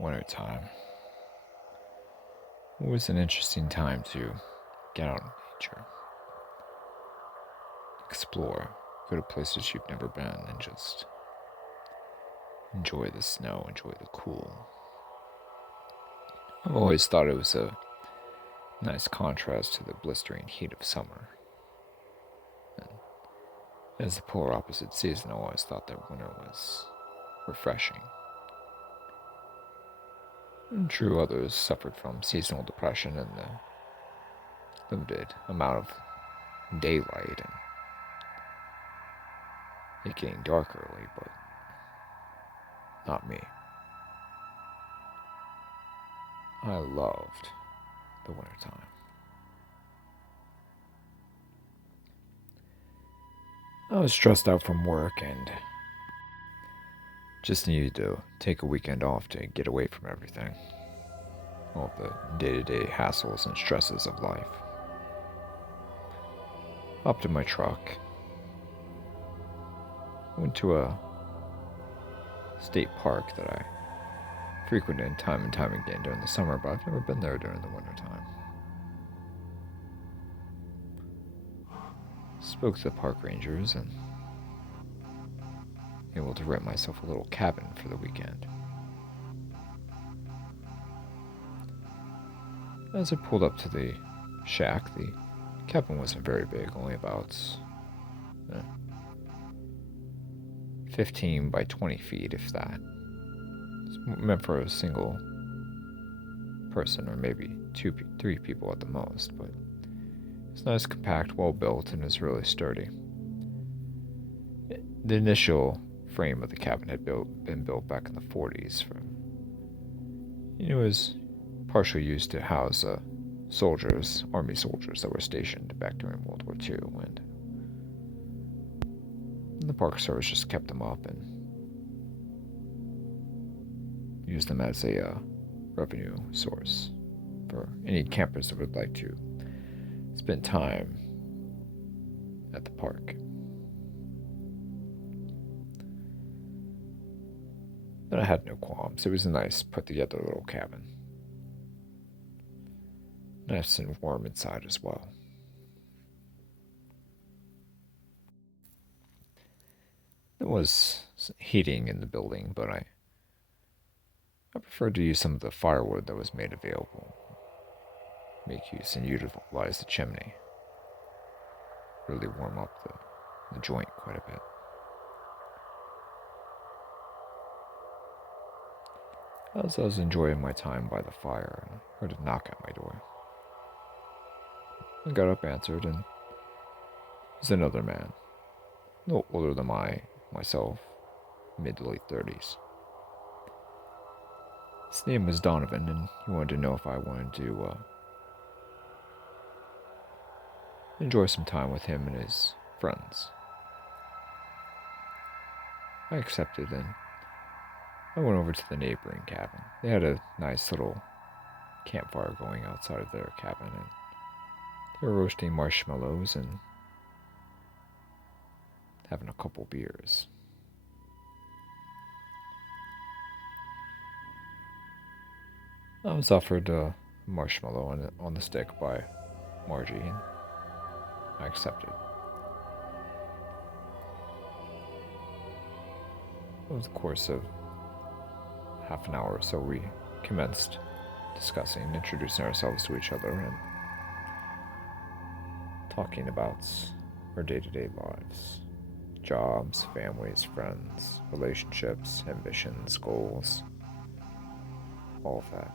Wintertime. It was an interesting time to get out in nature, explore, go to places you've never been, and just enjoy the snow, enjoy the cool. I've always thought it was a nice contrast to the blistering heat of summer. And as the polar opposite season, I always thought that winter was refreshing. And true, others suffered from seasonal depression and the limited amount of daylight and it getting dark early, but not me. I loved the wintertime. I was stressed out from work and just needed to take a weekend off to get away from everything. All the day-to-day hassles and stresses of life. Hopped in my truck, went to a state park that I frequented time and time again during the summer, but I've never been there during the wintertime. Spoke to the park rangers and able to rent myself a little cabin for the weekend. As I pulled up to the shack, the cabin wasn't very big, only about 15 by 20 feet, if that. It's meant for a single person, or maybe three people at the most, but it's nice, compact, well built, and is really sturdy. The initial frame of the cabin had been built back in the 40s. It was partially used to house army soldiers that were stationed back during World War II, and the Park Service just kept them up and used them as a revenue source for any campers that would like to spend time at the park. But I had no qualms. It was a nice, put together little cabin. Nice and warm inside as well. There was heating in the building, but I preferred to use some of the firewood that was made available. Make use and utilize the chimney. Really warm up the joint quite a bit. As I was enjoying my time by the fire, I heard a knock at my door. I got up, answered, and it was another man, a little older than myself, mid to late 30s. His name was Donovan, and he wanted to know if I wanted to enjoy some time with him and his friends. I accepted, and I went over to the neighboring cabin. They had a nice little campfire going outside of their cabin, and they were roasting marshmallows and having a couple beers. I was offered a marshmallow on the stick by Margie, and I accepted. Over the course of half an hour or so, we commenced discussing, introducing ourselves to each other, and talking about our day-to-day lives. Jobs, families, friends, relationships, ambitions, goals, all of that.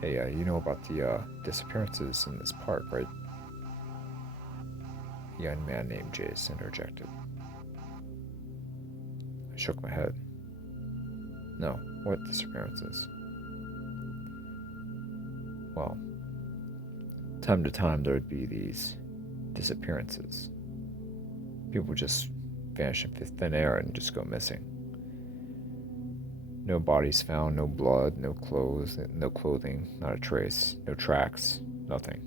Hey, you know about the disappearances in this park, right? A young man named Jace interjected. I shook my head. No, what disappearances? Well, time to time there would be these disappearances. People just vanish into thin air and just go missing. No bodies found, no blood, no clothes, no clothing, not a trace, no tracks, nothing.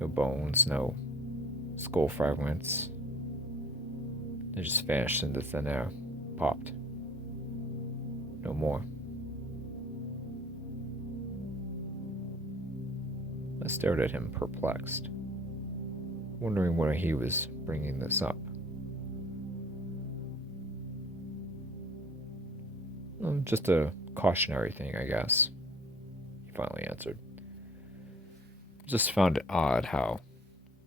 No bones, no skull fragments. They just vanished into thin air, popped. No more. I stared at him, perplexed, wondering why he was bringing this up. Just a cautionary thing, I guess, he finally answered. Just found it odd how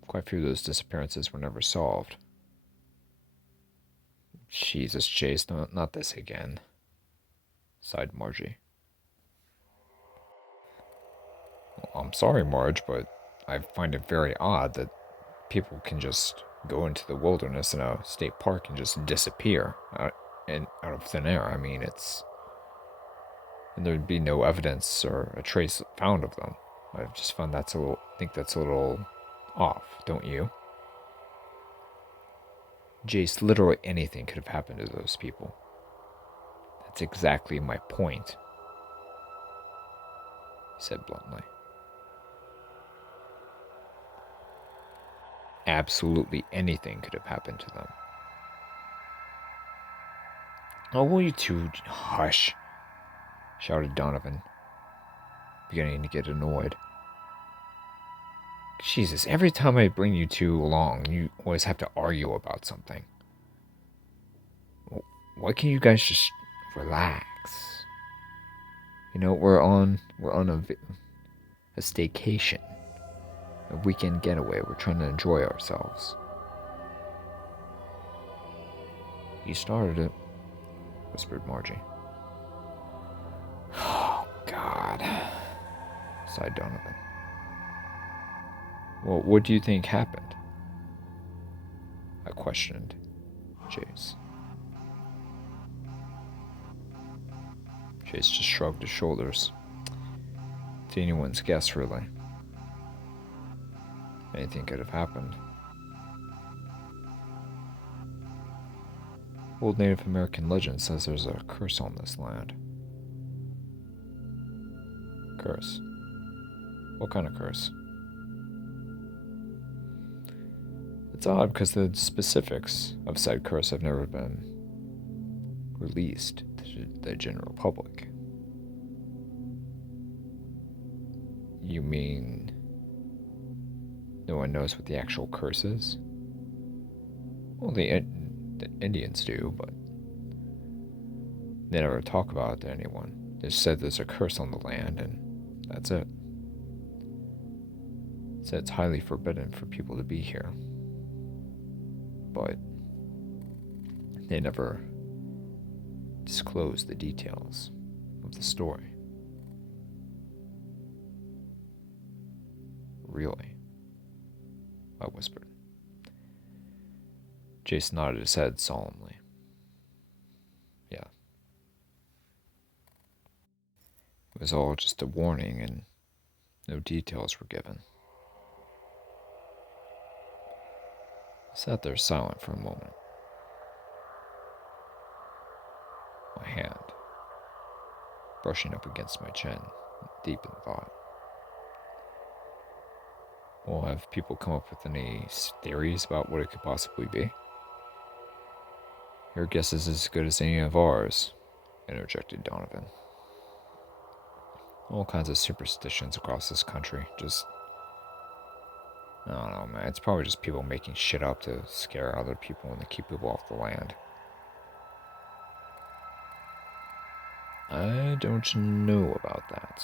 quite a few of those disappearances were never solved. Jesus, Chase, not this again, sighed Margie. Well, I'm sorry, Marge, but I find it very odd that people can just go into the wilderness in a state park and just disappear out of thin air. I mean, and there'd be no evidence or a trace found of them. I just found think that's a little off, don't you? Jace, literally anything could have happened to those people. That's exactly my point, he said bluntly. Absolutely anything could have happened to them. Oh, will you two hush? Shouted Donovan, beginning to get annoyed. Jesus, every time I bring you two along, you always have to argue about something. Why can't you guys just relax? You know, we're on a staycation, a weekend getaway. We're trying to enjoy ourselves. You started it, whispered Margie. Oh, God, sighed Donovan. Well, what do you think happened? I questioned Chase. Chase just shrugged his shoulders. It's anyone's guess, really. Anything could have happened. Old Native American legend says there's a curse on this land. Curse? What kind of curse? It's odd because the specifics of said curse have never been released to the general public. You mean no one knows what the actual curse is? Well, the Indians do, but they never talk about it to anyone. They just said there's a curse on the land, and that's it. It said it's highly forbidden for people to be here. But they never disclosed the details of the story. Really? I whispered. Jason nodded his head solemnly. Yeah. It was all just a warning, and no details were given. I sat there silent for a moment. My hand brushing up against my chin, deep in thought. Well, have people come up with any theories about what it could possibly be? Your guess is as good as any of ours, interjected Donovan. All kinds of superstitions across this country. Just, I don't know, man. It's probably just people making shit up to scare other people and to keep people off the land. I don't know about that,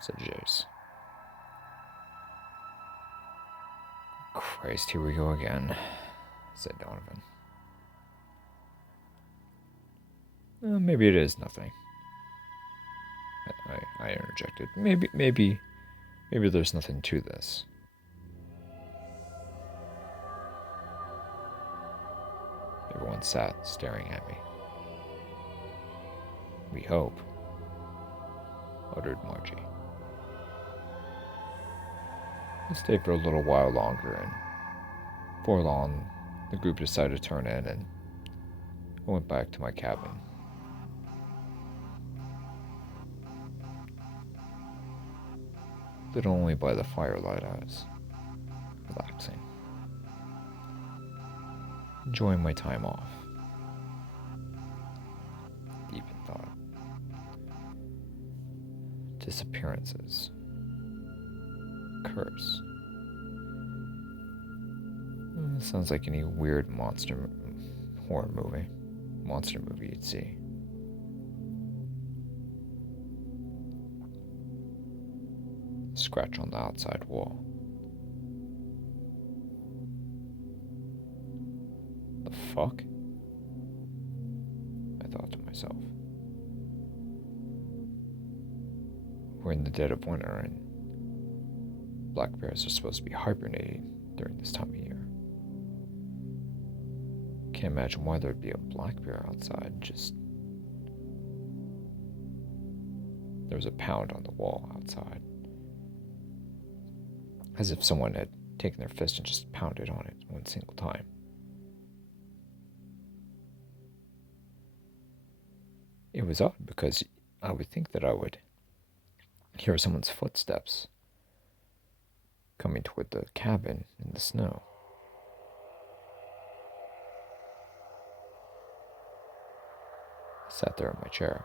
said Jace. Christ, here we go again, said Donovan. Maybe it is nothing, I interjected. Maybe there's nothing to this. Everyone sat staring at me. We hope, uttered Margie. I stayed for a little while longer, and before long, the group decided to turn in, and I went back to my cabin. Lit only by the firelight, I was relaxing. enjoying my time off. Deep in thought. Disappearances. Curse. Sounds like any weird horror movie. Monster movie you'd see. Scratch on the outside wall. The fuck? I thought to myself. We're in the dead of winter and black bears are supposed to be hibernating during this time of year. Can't imagine why there'd be a black bear outside. Just there was a pound on the wall outside, as if someone had taken their fist and just pounded on it one single time. It was odd because I would think that I would hear someone's footsteps coming toward the cabin in the snow. I sat there in my chair,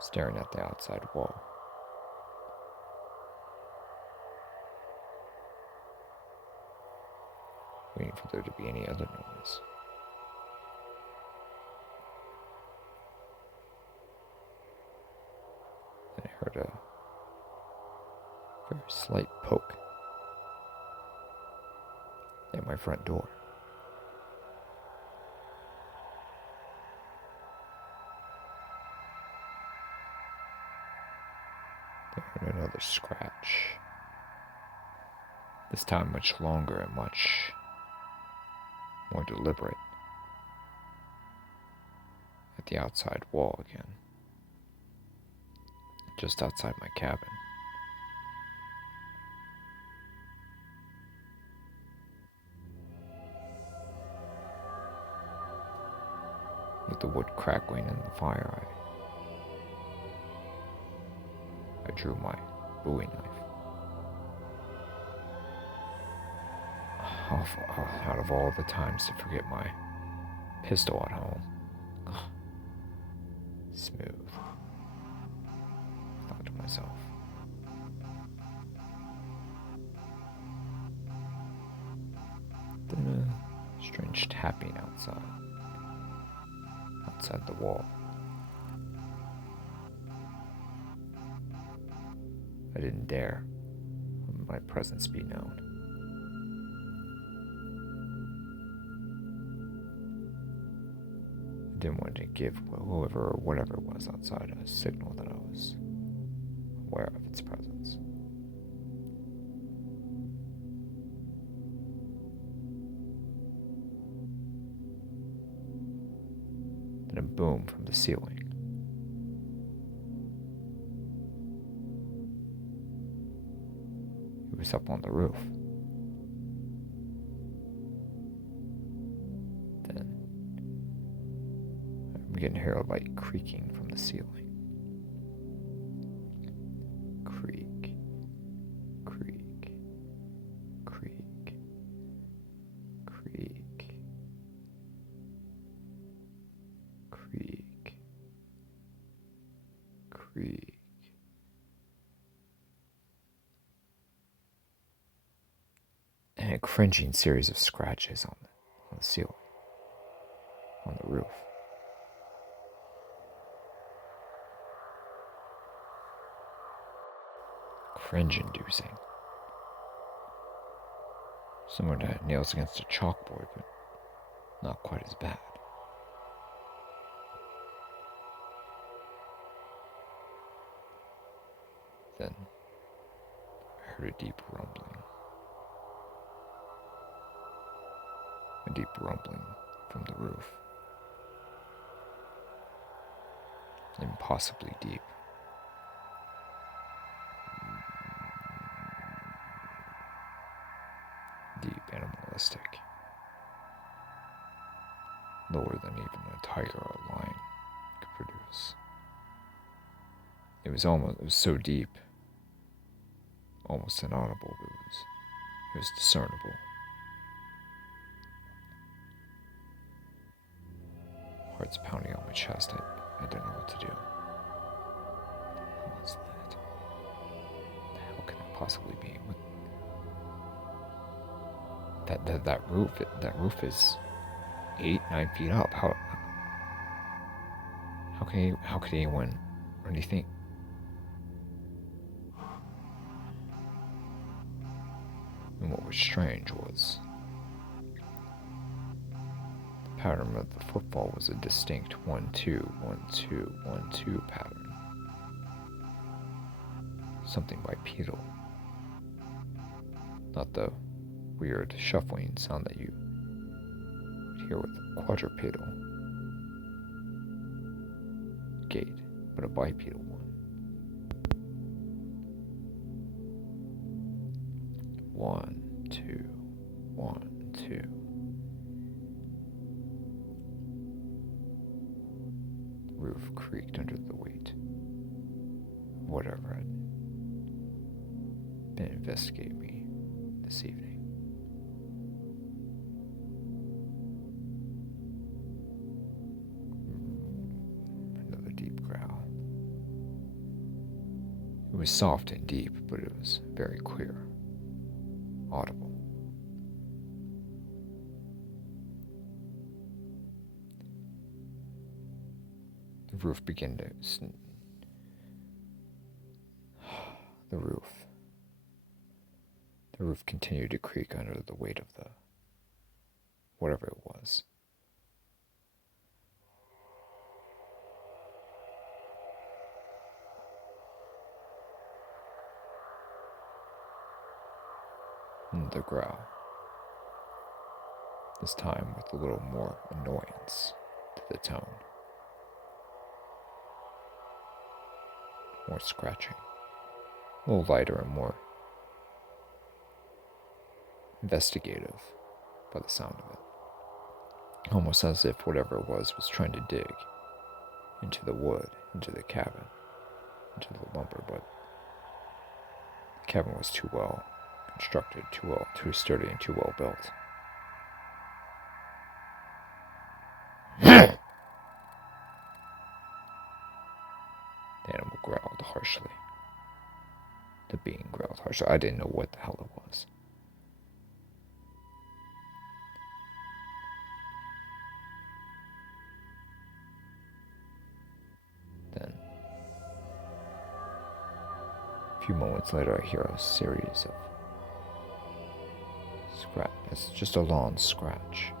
staring at the outside wall. Waiting for there to be any other noise. Then I heard a very slight poke at my front door. Then I heard another scratch. This time much longer and much more deliberate. At the outside wall again. Just outside my cabin. With the wood crackling in the fire, I drew my Bowie knife. Out of all the times to forget my pistol at home. Smooth. I thought to myself. Then a strange tapping outside the wall. I didn't dare let my presence be known. I didn't want to give whoever or whatever was outside a signal that I was aware of its presence. Then a boom from the ceiling. It was up on the roof. Then I began to hear a light creaking from the ceiling. Creak, creak, creak, creak, creak, creak. And a cringing series of scratches on the ceiling, on the roof. Cringe-inducing. Similar to nails against a chalkboard, but not quite as bad. Then I heard a deep rumbling. A deep rumbling from the roof. Impossibly deep. Deep, animalistic. Lower than even a tiger or a lion could produce. It was so deep, almost inaudible, but it was discernible. Heart's pounding on my chest. I don't know what to do. What was that? What the hell can it possibly be? That roof is 8-9 feet up. How could anyone or anything? And what was strange was the pattern of the footfall was a distinct 1-2, 1-2, 1-2 pattern. Something bipedal. Not the weird shuffling sound that you would hear with a quadrupedal gait, but a bipedal one. 1-2, 1-2. The roof creaked under the weight. Whatever had been investigating me this evening. Another deep growl. It was soft and deep, but it was very clear, audible. The roof began to The roof continued to creak under the weight of the whatever it was. Another growl. This time with a little more annoyance to the tone. More scratching. A little lighter and more investigative by the sound of it. Almost as if whatever it was trying to dig into the wood, into the cabin, into the lumber, but the cabin was too well constructed, too sturdy and too well built. The animal growled harshly. The being growled harshly. I didn't know what the hell it was. Then, a few moments later, I hear a series of scratch. It's just a long scratch.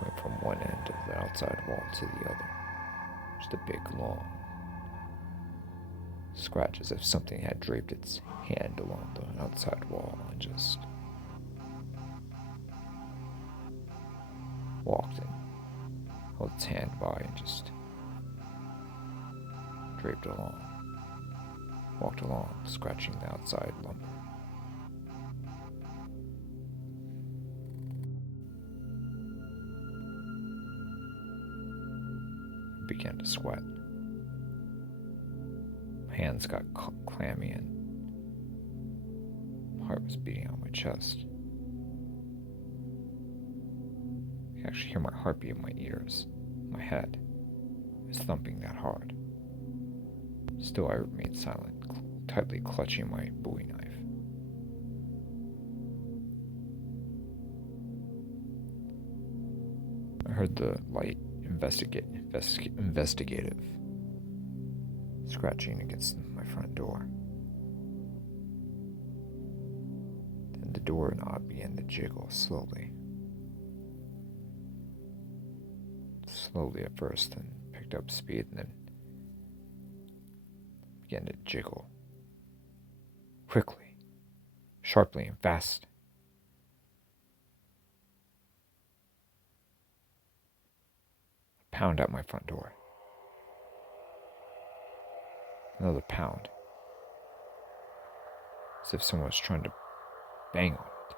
Went from one end of the outside wall to the other. Just a big, long scratch, as if something had draped its hand along the outside wall and just walked and held its hand by and just draped along, walked along, scratching the outside lumber. I began to sweat. My hands got clammy and my heart was beating on my chest. I could actually hear my heartbeat in my ears. My head was thumping that hard. Still, I remained silent, tightly clutching my Bowie knife. I heard the light investigative scratching against my front door. Then the doorknob began to jiggle slowly. Slowly at first, then picked up speed, and then began to jiggle. Quickly, sharply, and fast. A pound at my front door. Another pound. As if someone was trying to bang on it.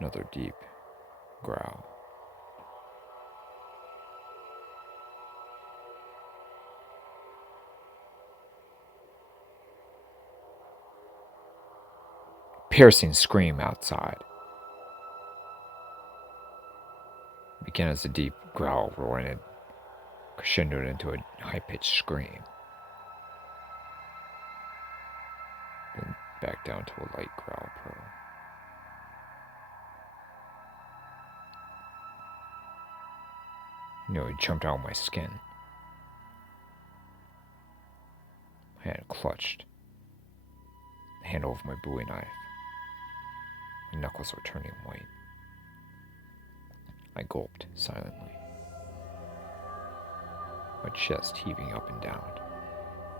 Another deep growl. piercing scream outside. It began as a deep growl roar and it crescendoed into a high-pitched scream. Then back down to a light growl purr. It jumped out of my skin. My hand clutched the handle of my Bowie knife. My knuckles were turning white. I gulped silently, my chest heaving up and down,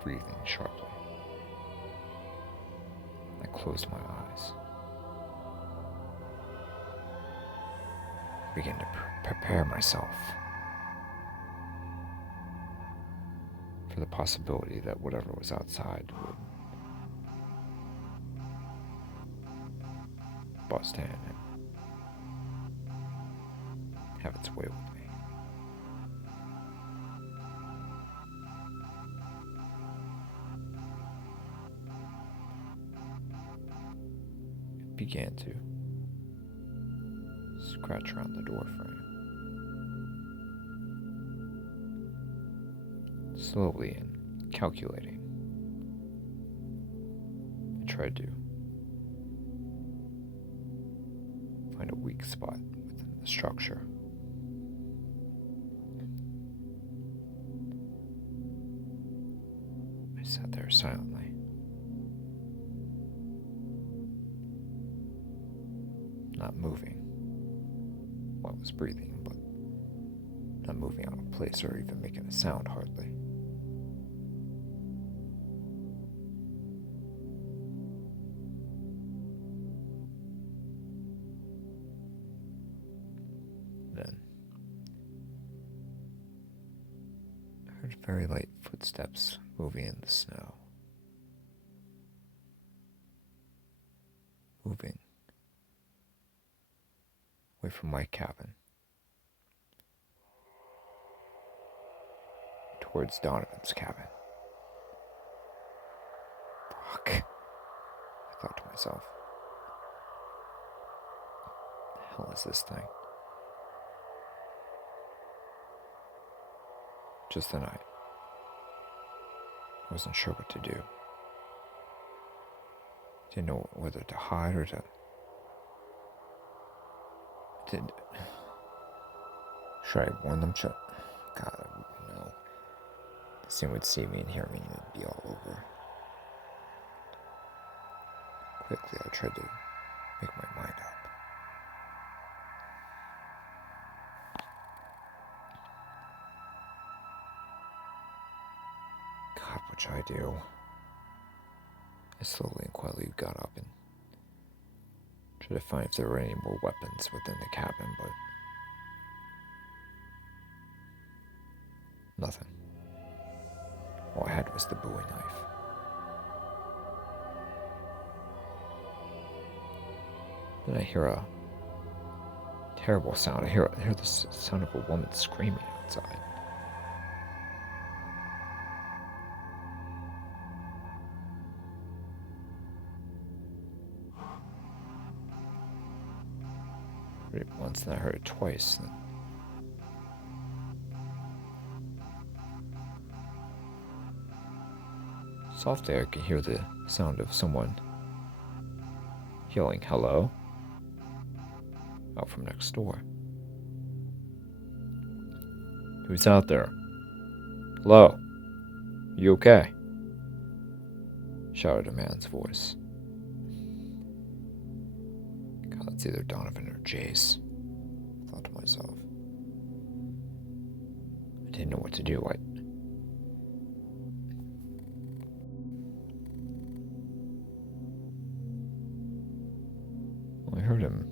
breathing sharply. I closed my eyes. I began to prepare myself for the possibility that whatever was outside would bust in and have its way with me. It began to scratch around the door frame. Slowly and calculating, I tried to find a weak spot within the structure. I sat there silently, not moving. Well, I was breathing, but not moving out of place or even making a sound hardly. Then I heard very light footsteps moving in the snow. Moving away from my cabin towards Donovan's cabin. Fuck, I thought to myself. What the hell is this thing? Just then I wasn't sure what to do. Didn't know whether to hide or to... Should I warn them? God, no. This thing would see me and hear me and it would be all over. Quickly, I tried to make my mind up. God, what should I do? I slowly and quietly got up and tried to find if there were any more weapons within the cabin, but nothing. All I had was the Bowie knife. Then I hear a terrible sound. I hear the sound of a woman screaming outside. I heard it once, then I heard it twice. Softly, I could hear the sound of someone yelling, "Hello?" out from next door. "Who's out there? Hello? You okay?" shouted a man's voice. God, it's either Donovan or Jace, I thought to myself. I didn't know what to do. I heard him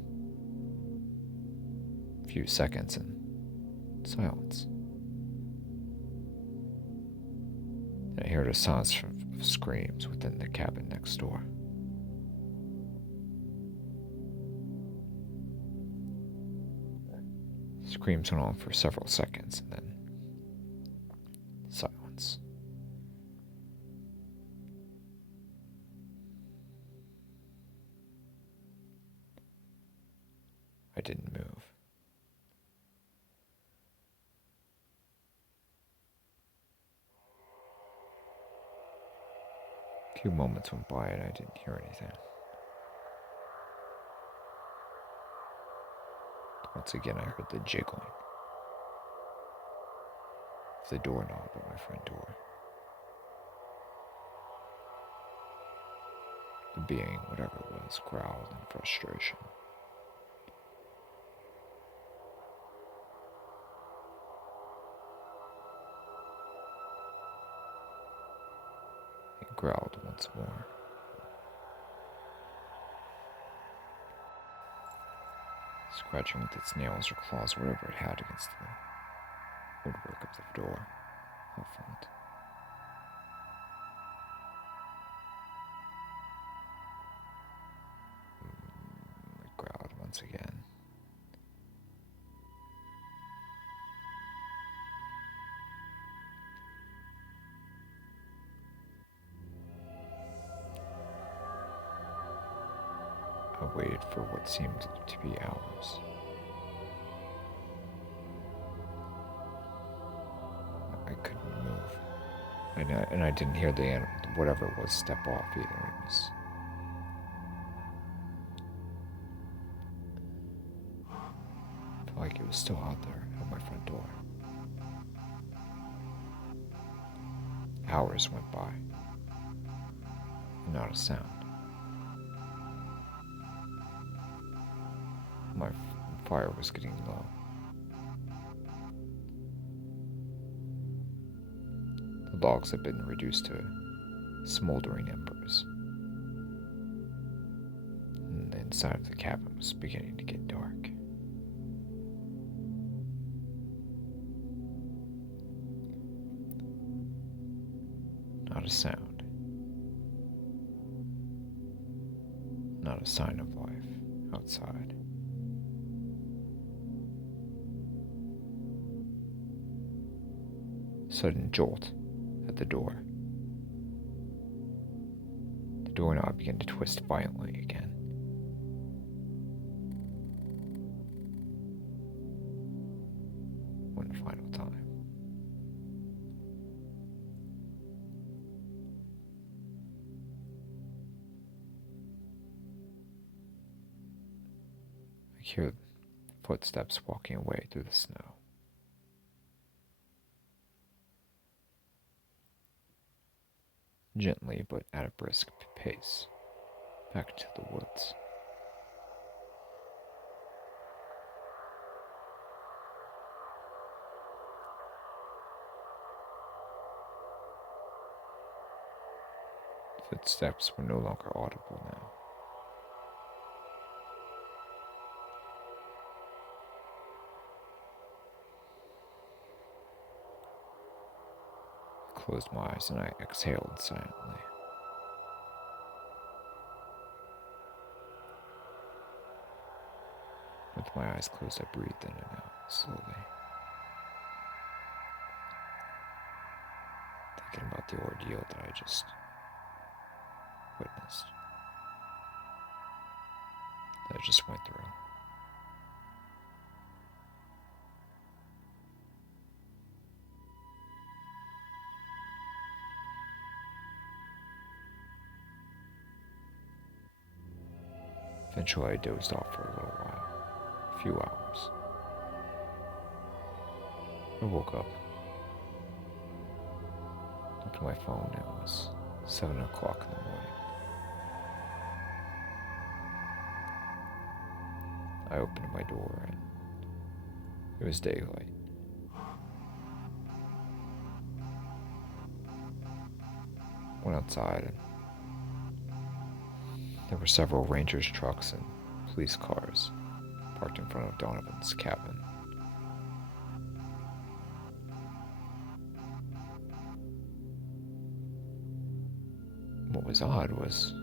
a few seconds in silence. Then I heard a sound of screams within the cabin next door. Screams went on for several seconds and then silence. I didn't move. A few moments went by and I didn't hear anything. Once again, I heard the jiggling of the doorknob at my front door. The being, whatever it was, growled in frustration. It growled once more. Scratching with its nails or claws, whatever it had, against the woodwork of the door. Muffled. It growled once again. I waited for what seemed to be hours. I couldn't move. And I didn't hear the animal, whatever it was, step off either. It felt like it was still out there at my front door. Hours went by. Not a sound. My fire was getting low. The logs had been reduced to smoldering embers. And the inside of the cabin was beginning to get dark. Not a sound. Not a sign of life outside. Sudden jolt at the door. The doorknob began to twist violently again. One final time. I hear footsteps walking away through the snow. Gently but at a brisk pace, back to the woods. Footsteps were no longer audible now. I closed my eyes and I exhaled silently. With my eyes closed, I breathed in and out slowly, thinking about the ordeal that I just witnessed, that I just went through. Eventually, I dozed off for a little while, a few hours. I woke up, looked at my phone, and it was 7 o'clock in the morning. I opened my door and it was daylight. Went outside and there were several rangers' trucks and police cars parked in front of Donovan's cabin. What was odd was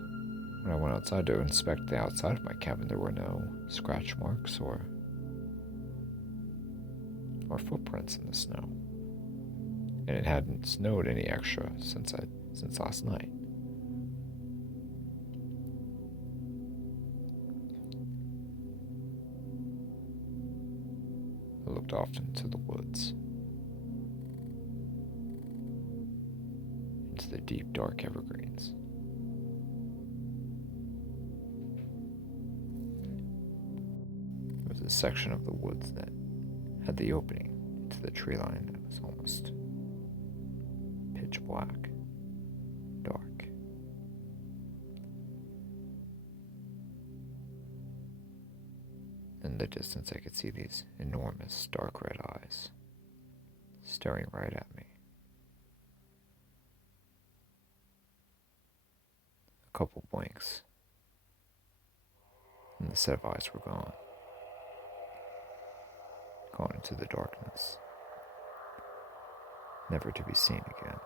when I went outside to inspect the outside of my cabin, there were no scratch marks or footprints in the snow. And it hadn't snowed any extra since last night. looked off into the woods, into the deep, dark evergreens. There was a section of the woods that had the opening into the tree line that was almost pitch black, dark. In the distance, I could see these enormous, dark red eyes staring right at me. A couple blinks, and the set of eyes were gone into the darkness, never to be seen again.